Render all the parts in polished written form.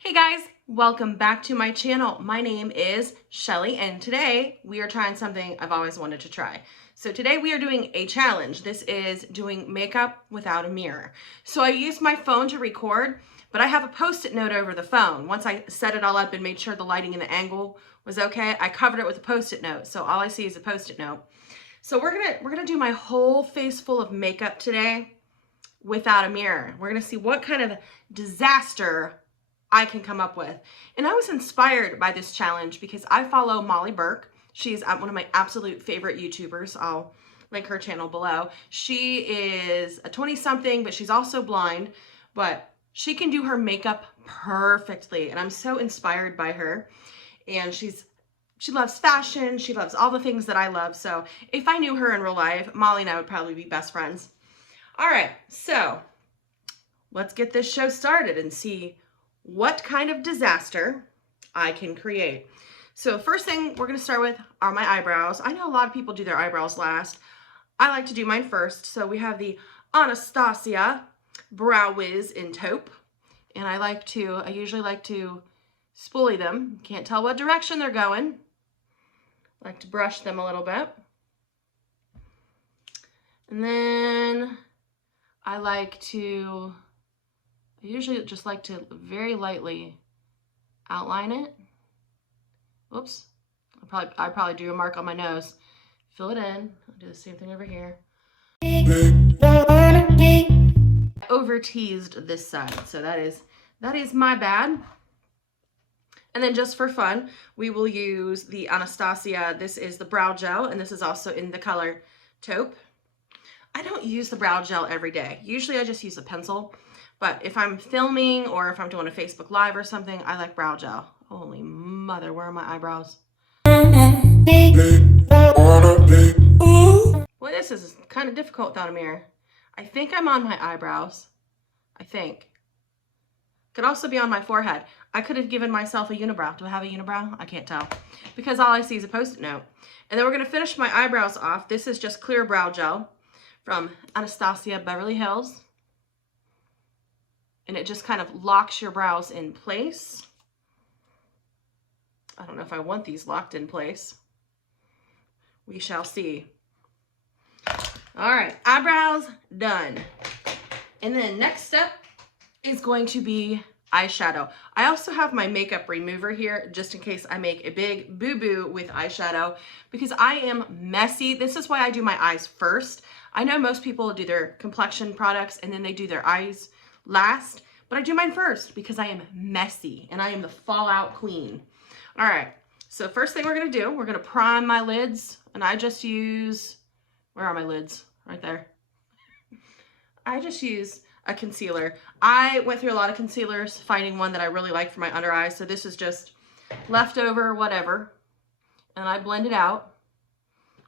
Hey guys, welcome back to my channel. My name is Shelly and today we are trying something I've always wanted to try. So today we are doing a challenge. This is doing makeup without a mirror. So I used my phone to record, but I have a post-it note over the phone. Once I set it all up and made sure the lighting and the angle was okay, I covered it with a post-it note. So all I see is a post-it note. So we're gonna do my whole face full of makeup today without a mirror. We're gonna see what kind of disaster I can come up with. And I was inspired by this challenge because I follow Molly Burke. She's one of my absolute favorite YouTubers. I'll link her channel below. She is a 20-something, but she's also blind, but she can do her makeup perfectly. And I'm so inspired by her. And she loves fashion. She loves all the things that I love. So if I knew her in real life, Molly and I would probably be best friends. All right, so let's get this show started and see what kind of disaster I can create. So first thing we're gonna start with are my eyebrows. I know a lot of people do their eyebrows last. I like to do mine first. So we have the Anastasis Brow Wiz in Taupe. And I usually like to spoolie them. Can't tell what direction they're going. I like to brush them a little bit. And then I usually just like to very lightly outline it. Oops, I probably drew a mark on my nose. Fill it in. I'll do the same thing over here. I over teased this side, so that is my bad. And then just for fun, we will use the Anastasis. This is the brow gel, and this is also in the color Taupe. I don't use the brow gel every day. Usually I just use a pencil. But if I'm filming or if I'm doing a Facebook Live or something, I like brow gel. Holy mother, where are my eyebrows? Boy, this is kind of difficult without a mirror. I think I'm on my eyebrows. I think. Could also be on my forehead. I could have given myself a unibrow. Do I have a unibrow? I can't tell. Because all I see is a post-it note. And then we're going to finish my eyebrows off. This is just clear brow gel from Anastasis Beverly Hills. And it just kind of locks your brows in place. I don't know if I want these locked in place. We shall see. All right, eyebrows done. And then next step is going to be eyeshadow. I also have my makeup remover here just in case I make a big boo-boo with eyeshadow because I am messy. This is why I do my eyes first. I know most people do their complexion products and then they do their eyes last, but I do mine first because I am messy and I am the fallout queen. All right, so first thing we're gonna do, we're gonna prime my lids, and I just use, where are my lids? Right there. I just use a concealer. I went through a lot of concealers, finding one that I really like for my under eyes, so this is just leftover whatever, and I blend it out,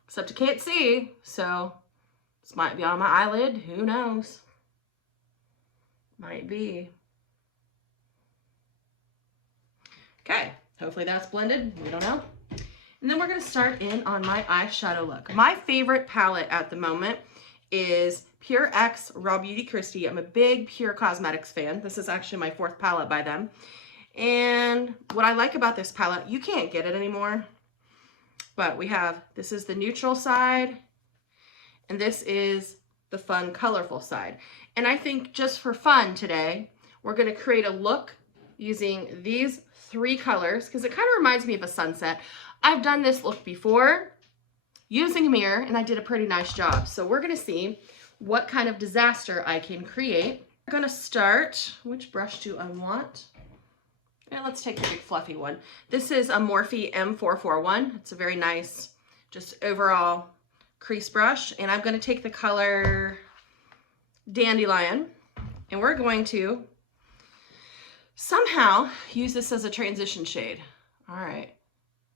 except I can't see, so this might be on my eyelid, who knows? Might be. Okay, hopefully that's blended. We don't know. And then we're going to start in on my eyeshadow look. My favorite palette at the moment is Pure X Raw Beauty Kristi. I'm a big Pure Cosmetics fan. This is actually my 4th palette by them. And what I like about this palette, you can't get it anymore, but we have, this is the neutral side, and this is the fun, colorful side. And I think just for fun today, we're going to create a look using these 3 colors because it kind of reminds me of a sunset. I've done this look before using a mirror and I did a pretty nice job. So we're going to see what kind of disaster I can create. We're going to start, which brush do I want? Yeah, let's take the big fluffy one. This is a Morphe M441. It's a very nice, just overall crease brush. And I'm going to take the color Dandelion, and we're going to somehow use this as a transition shade. All right,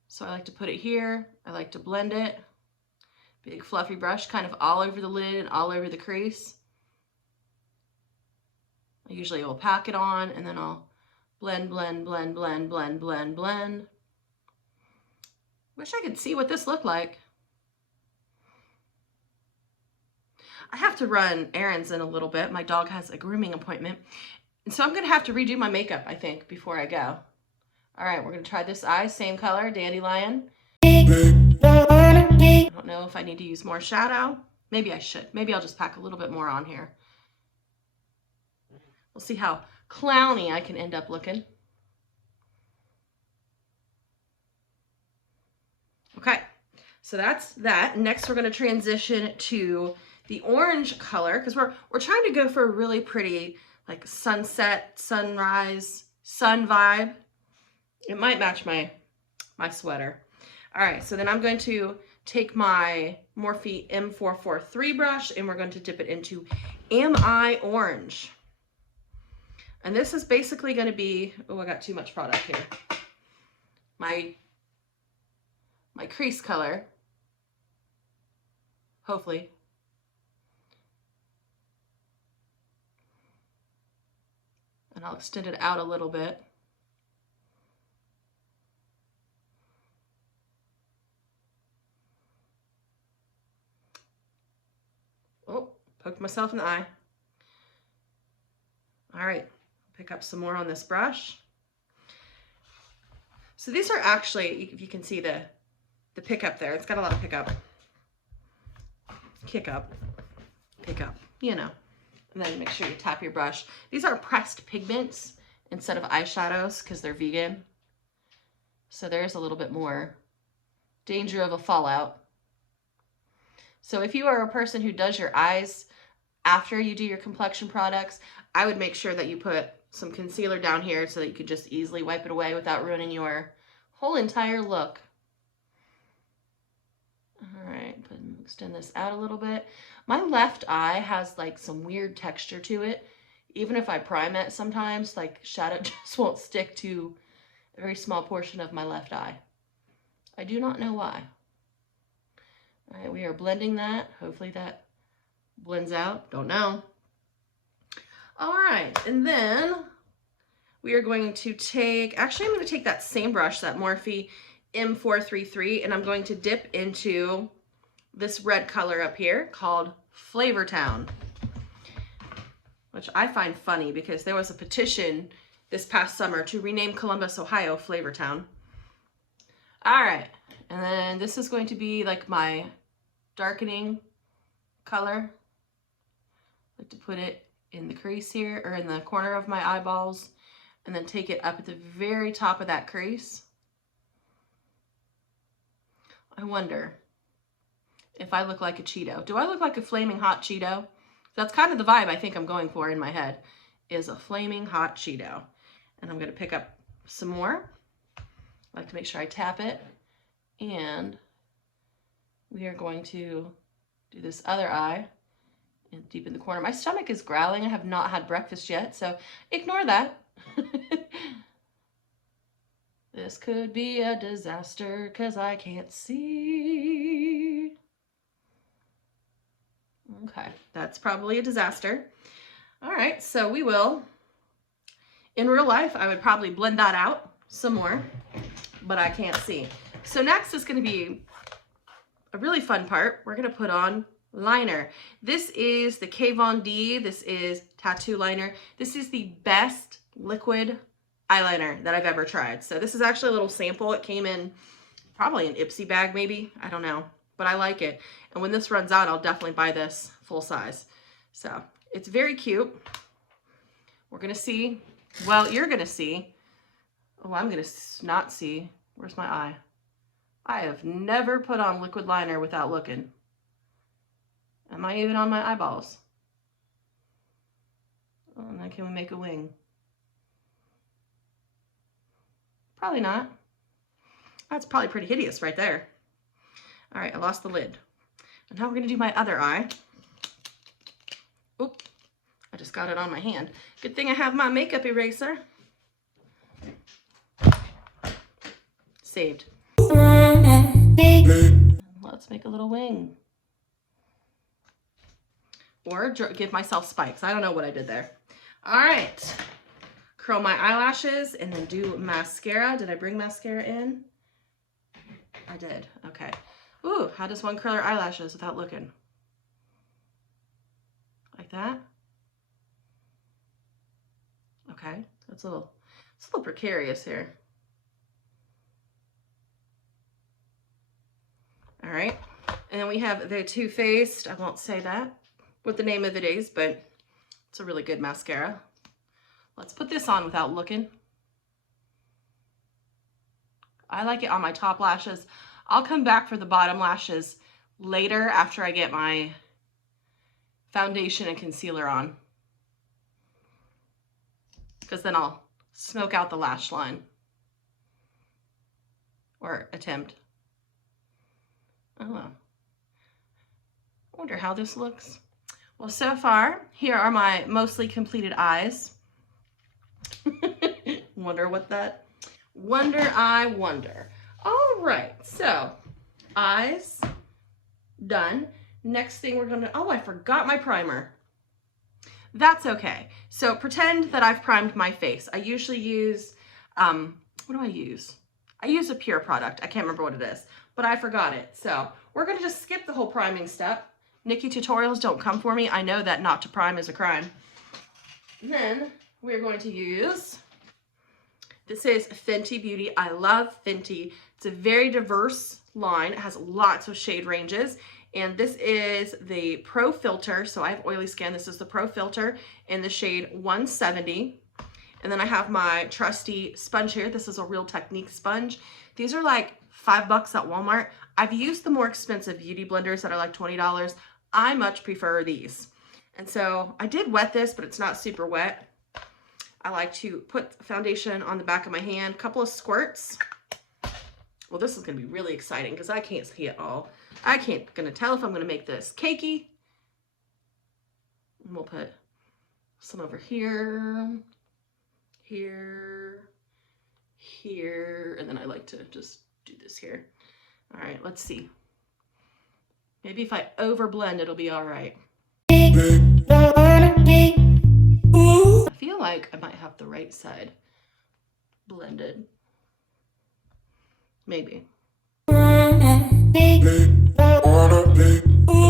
so I like to put it here. I like to blend it. Big fluffy brush kind of all over the lid and all over the crease. I usually will pack it on and then I'll blend, blend, blend, blend, blend, blend, blend. Wish I could see what this looked like. I have to run errands in a little bit. My dog has a grooming appointment. And so I'm gonna have to redo my makeup, I think, before I go. All right, we're gonna try this eye, same color, Dandelion. I don't know if I need to use more shadow. Maybe I should. Maybe I'll just pack a little bit more on here. We'll see how clowny I can end up looking. Okay, so that's that. Next, we're gonna transition to the orange color because we're trying to go for a really pretty like sunset, sunrise, sun vibe. It might match my sweater. All right, so then I'm going to take my Morphe M443 brush and we're going to dip it into Am I Orange? And this is basically going to be, oh, I got too much product here. My crease color, hopefully. And I'll extend it out a little bit. Oh, poked myself in the eye. All right, pick up some more on this brush. So these are actually, if you can see the pickup there, it's got a lot of pickup. Kick up, pick up, you know. And then make sure you tap your brush. These are pressed pigments instead of eyeshadows because they're vegan. So there's a little bit more danger of a fallout. So if you are a person who does your eyes after you do your complexion products, I would make sure that you put some concealer down here so that you could just easily wipe it away without ruining your whole entire look. All right, extend this out a little bit. My left eye has like some weird texture to it. Even if I prime it sometimes, like shadow just won't stick to a very small portion of my left eye. I do not know why. All right, we are blending that. Hopefully that blends out. Don't know. All right, and then we are going to take, actually I'm going to take that same brush, that Morphe M433, and I'm going to dip into this red color up here called Flavor Town, which I find funny because there was a petition this past summer to rename Columbus, Ohio Flavor Town. All right, and then this is going to be like my darkening color. I like to put it in the crease here, or in the corner of my eyeballs, and then take it up at the very top of that crease. I wonder if I look like a Cheeto. Do I look like a flaming hot Cheeto? That's kind of the vibe I think I'm going for in my head, is a flaming hot Cheeto. And I'm going to pick up some more. I like to make sure I tap it. And we are going to do this other eye and deep in the corner. My stomach is growling. I have not had breakfast yet, so ignore that. This could be a disaster because I can't see. Okay, that's probably a disaster. All right, so we will, in real life, I would probably blend that out some more, but I can't see. So next is going to be a really fun part. We're going to put on liner. This is the Kat Von D. This is Tattoo Liner. This is the best liquid eyeliner that I've ever tried. So this is actually a little sample. It came in probably an Ipsy bag maybe. I don't know. But I like it. And when this runs out, I'll definitely buy this full size. So it's very cute. We're going to see. Well, you're going to see. Oh, I'm going to not see. Where's my eye? I have never put on liquid liner without looking. Am I even on my eyeballs? Oh, and then can we make a wing? Probably not. That's probably pretty hideous right there. All right, I lost the lid. And now we're gonna do my other eye. Oop, I just got it on my hand. Good thing I have my makeup eraser. Saved. Let's make a little wing. Or give myself spikes. I don't know what I did there. All right. Curl my eyelashes and then do mascara. Did I bring mascara in? I did. Okay. Ooh, how does one curl her eyelashes without looking? Like that? Okay, it's a little precarious here. All right, and then we have the Too Faced, I won't say that, what the name of it is, but it's a really good mascara. Let's put this on without looking. I like it on my top lashes. I'll come back for the bottom lashes later after I get my foundation and concealer on, because then I'll smoke out the lash line, or attempt. Oh well. I wonder how this looks. Well, so far, here are my mostly completed eyes. Wonder. All right, so eyes done. Next thing we're gonna, oh, I forgot my primer. That's okay. So pretend that I've primed my face. I usually use, what do I use? I use a Pure product. I can't remember what it is, but I forgot it. So we're gonna just skip the whole priming step. Nikki tutorials don't come for me. I know that not to prime is a crime. Then we're going to use, this is Fenty Beauty. I love Fenty. It's a very diverse line. It has lots of shade ranges. And this is the Pro Filt'r. So I have oily skin. This is the Pro Filt'r in the shade 170. And then I have my trusty sponge here. This is a Real Technique sponge. These are like $5 at Walmart. I've used the more expensive beauty blenders that are like $20. I much prefer these. And so I did wet this, but it's not super wet. I like to put foundation on the back of my hand, a couple of squirts. Well, this is gonna be really exciting because I can't see it all. I can't gonna tell if I'm gonna make this cakey. And we'll put some over here, here, here, and then I like to just do this here. All right, let's see. Maybe if I overblend, it'll be all right. I feel like I might have the right side blended. Maybe.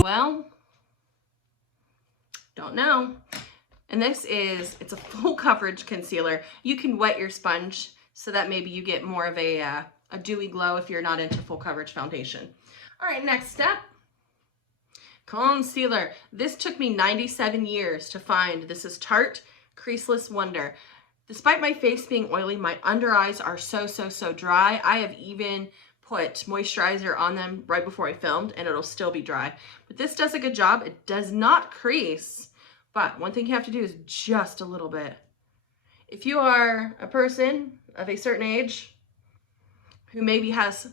Well, don't know. And this is, it's a full coverage concealer. You can wet your sponge so that maybe you get more of a dewy glow if you're not into full coverage foundation. All right, next step. Concealer. This took me 97 years to find. This is Tarte Creaseless Wonder. Despite my face being oily, my under eyes are so dry. I have even put moisturizer on them right before I filmed and it'll still be dry. But this does a good job. It does not crease, but one thing you have to do is just a little bit. If you are a person of a certain age who maybe has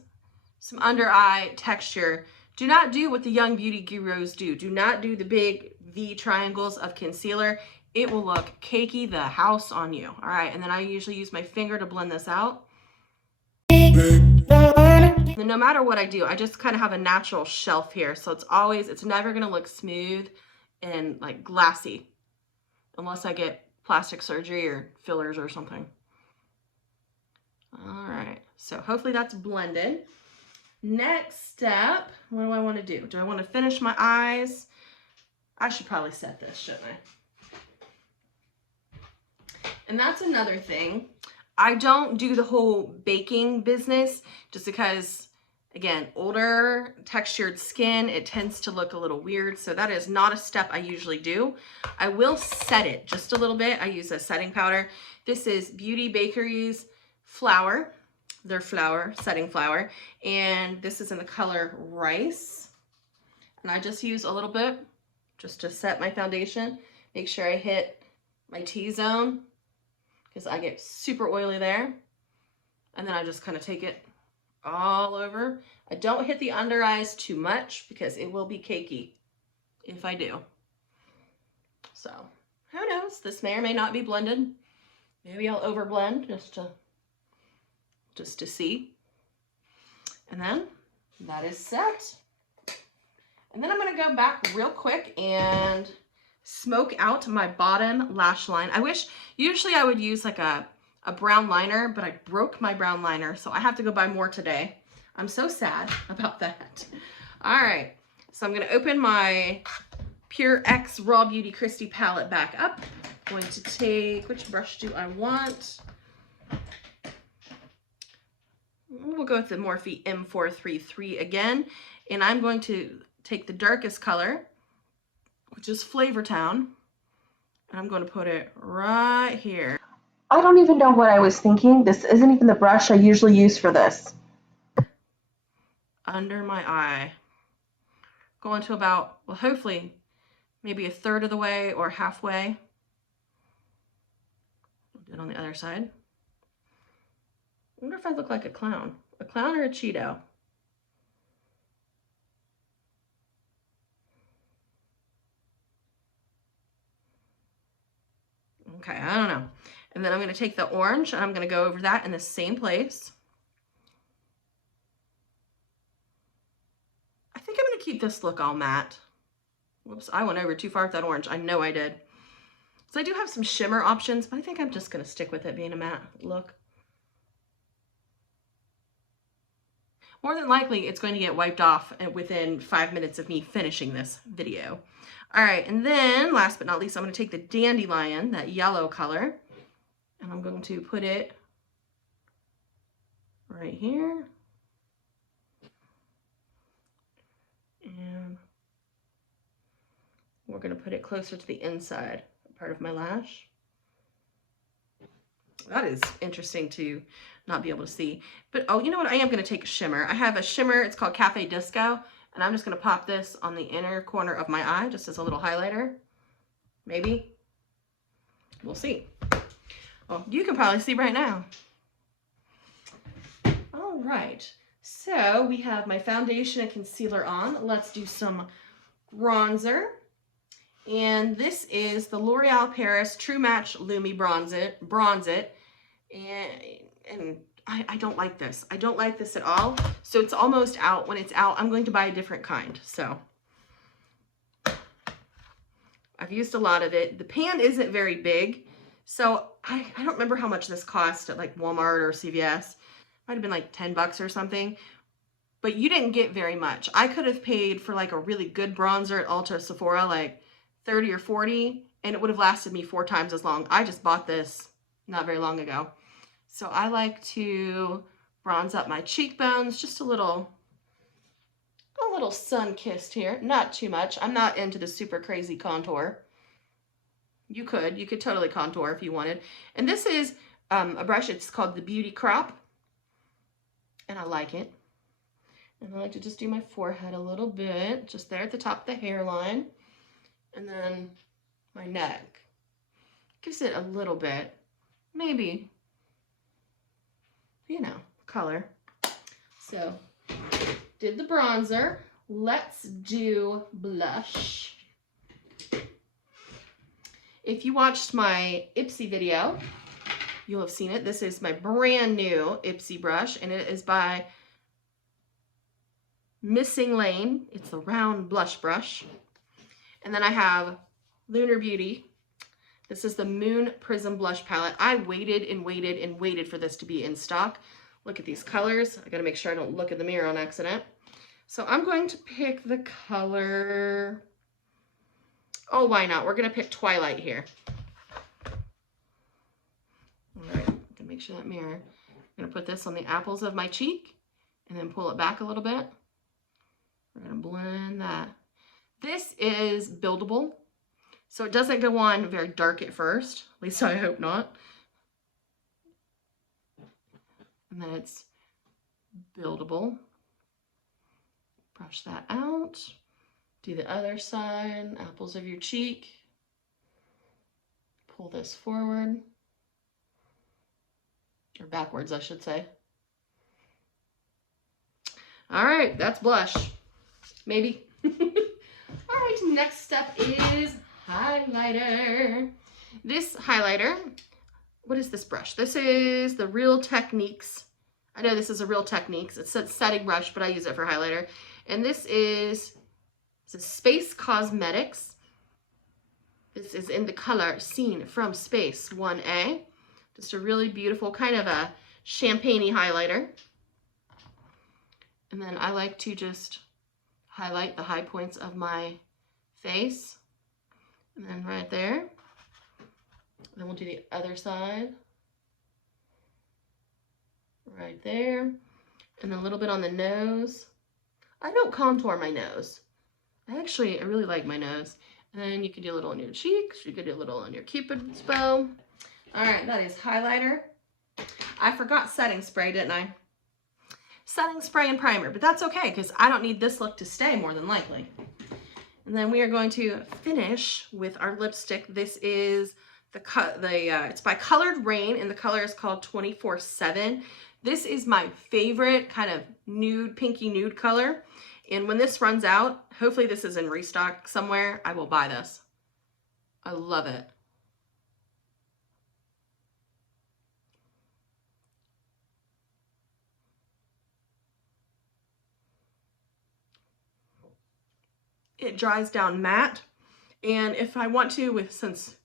some under eye texture, do not do what the young beauty gurus do. Do not do the big V triangles of concealer. It will look cakey the house on you. All right, and then I usually use my finger to blend this out. And no matter what I do, I just kind of have a natural shelf here. So it's never gonna look smooth and like glassy unless I get plastic surgery or fillers or something. All right, so hopefully that's blended. Next step, what do I want to do? Do I want to finish my eyes? I should probably set this, shouldn't I? And that's another thing. I don't do the whole baking business just because, again, older textured skin, it tends to look a little weird. So that is not a step I usually do. I will set it just a little bit. I use a setting powder. This is Beauty Bakerie's Flour. Their flour, setting flour, and this is in the color Rice. And I just use a little bit just to set my foundation. Make sure I hit my T-zone because I get super oily there. And then I just kind of take it all over. I don't hit the under eyes too much because it will be cakey if I do. So who knows? This may or may not be blended. Maybe I'll overblend just to see. And then that is set. And then I'm gonna go back real quick and smoke out my bottom lash line. Usually I would use like a brown liner, but I broke my brown liner, so I have to go buy more today. I'm so sad about that. All right, so I'm gonna open my Pure X Raw Beauty Kristi palette back up. going to take, which brush do I want? We'll go with the Morphe M433 again. And I'm going to take the darkest color, which is Flavor Town. And I'm going to put it right here. I don't even know what I was thinking. This isn't even the brush I usually use for this. Under my eye. Going to about, well, hopefully, maybe a third of the way or halfway. I'll do it on the other side. I wonder if I look like a clown. A clown or a Cheeto? Okay, I don't know. And then I'm going to take the orange and I'm going to go over that in the same place. I think I'm going to keep this look all matte. Whoops, I went over too far with that orange. I know I did. So I do have some shimmer options, but I think I'm just going to stick with it being a matte look. More than likely, it's going to get wiped off within 5 minutes of me finishing this video. All right, and then last but not least, I'm going to take the Dandelion, that yellow color, and I'm going to put it right here. And we're going to put it closer to the inside part of my lash. That is interesting to not be able to see. But, oh, you know what? I am going to take a shimmer. I have a shimmer. It's called Cafe Disco. And I'm just going to pop this on the inner corner of my eye, just as a little highlighter. Maybe. We'll see. Well, you can probably see right now. All right. So we have my foundation and concealer on. Let's do some bronzer. And this is the L'Oreal Paris True Match Lumi Bronze It. And I don't like this. I don't like this at all. So it's almost out. When it's out, I'm going to buy a different kind. So I've used a lot of it. The pan isn't very big. So I don't remember how much this cost at like Walmart or CVS. Might have been like 10 bucks or something. But you didn't get very much. I could have paid for like a really good bronzer at Ulta, Sephora, like 30 or 40, and it would have lasted me 4 times as long. I just bought this not very long ago. So I like to bronze up my cheekbones, just a little sun-kissed here. Not too much. I'm not into the super crazy contour. You could totally contour if you wanted. And this is a brush, it's called the Beauty Crop. And I like it. And I like to just do my forehead a little bit, just there at the top of the hairline. And then my neck. Gives it a little bit, maybe, you know, color. So, did the bronzer. Let's do blush. If you watched my Ipsy video, you'll have seen it. This is my brand new Ipsy brush, and it is by Missing Lane. It's the round blush brush. And then I have Lunar Beauty. This is the Moon Prism Blush Palette. I waited and waited and waited for this to be in stock. Look at these colors. I gotta make sure I don't look in the mirror on accident. So I'm going to pick the color, oh, why not? We're gonna pick Twilight here. All right, to make sure that mirror. I'm gonna put this on the apples of my cheek and then pull it back a little bit. We're gonna blend that. This is buildable, so it doesn't go on very dark at first. At least I hope not. And then it's buildable. Brush that out. Do the other side, apples of your cheek. Pull this forward. Or backwards, I should say. All right, that's blush. Maybe. All right, next step is highlighter. This highlighter, what is this brush? This is the Real Techniques. I know this is a Real Techniques. It's a setting brush, but I use it for highlighter. And this is Space Cosmetics. This is in the color Scene from Space 1A. Just a really beautiful, kind of a champagne-y highlighter. And then I like to just highlight the high points of my face. And then right there. Then we'll do the other side. Right there. And then a little bit on the nose. I don't contour my nose. I really like my nose. And then you could do a little on your cheeks. You could do a little on your Cupid's bow. All right, that is highlighter. I forgot setting spray, didn't I? Setting spray and primer, but that's okay because I don't need this look to stay more than likely. And then we are going to finish with our lipstick. This is it's by Colored Rain, and the color is called 24/7. This is my favorite kind of nude, pinky nude color. And when this runs out, hopefully this is in restock somewhere, I will buy this. I love it. It dries down matte. And if I want to, since,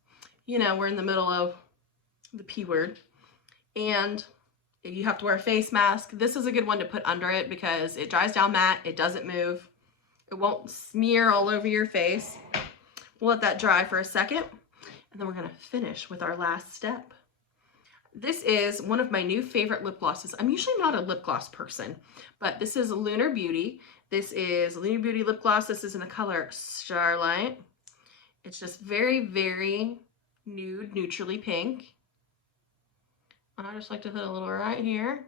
you know, we're in the middle of the P word, and you have to wear a face mask, this is a good one to put under it because it dries down matte, it doesn't move, it won't smear all over your face. We'll let that dry for a second, and then we're gonna finish with our last step. This is one of my new favorite lip glosses. I'm usually not a lip gloss person, but this is Lunar Beauty. This is Lunar Beauty lip gloss. This is in the color Starlight. It's just very, very nude, neutrally pink. I just like to put a little right here.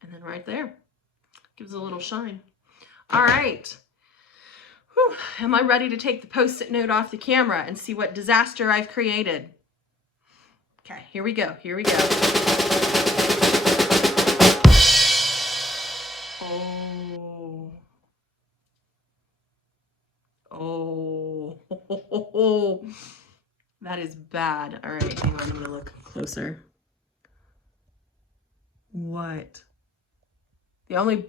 And then right there. Gives a little shine. All right. Whew. Am I ready to take the Post-it note off the camera and see what disaster I've created? Okay, here we go. Here we go. Oh. Oh. That is bad. All right, hang on, I'm gonna look closer. What? The only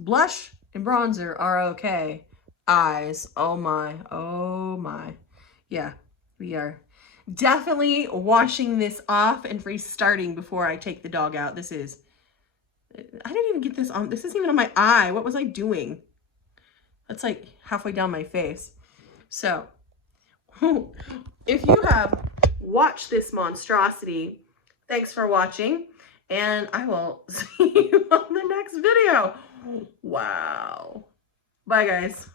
blush and bronzer are okay. Eyes, oh my, oh my. Yeah, we are definitely washing this off and restarting before I take the dog out. I didn't even get this on, this isn't even on my eye. What was I doing? That's like halfway down my face. So, if you have watched this monstrosity, thanks for watching, and I will see you on the next video. Wow. Bye, guys.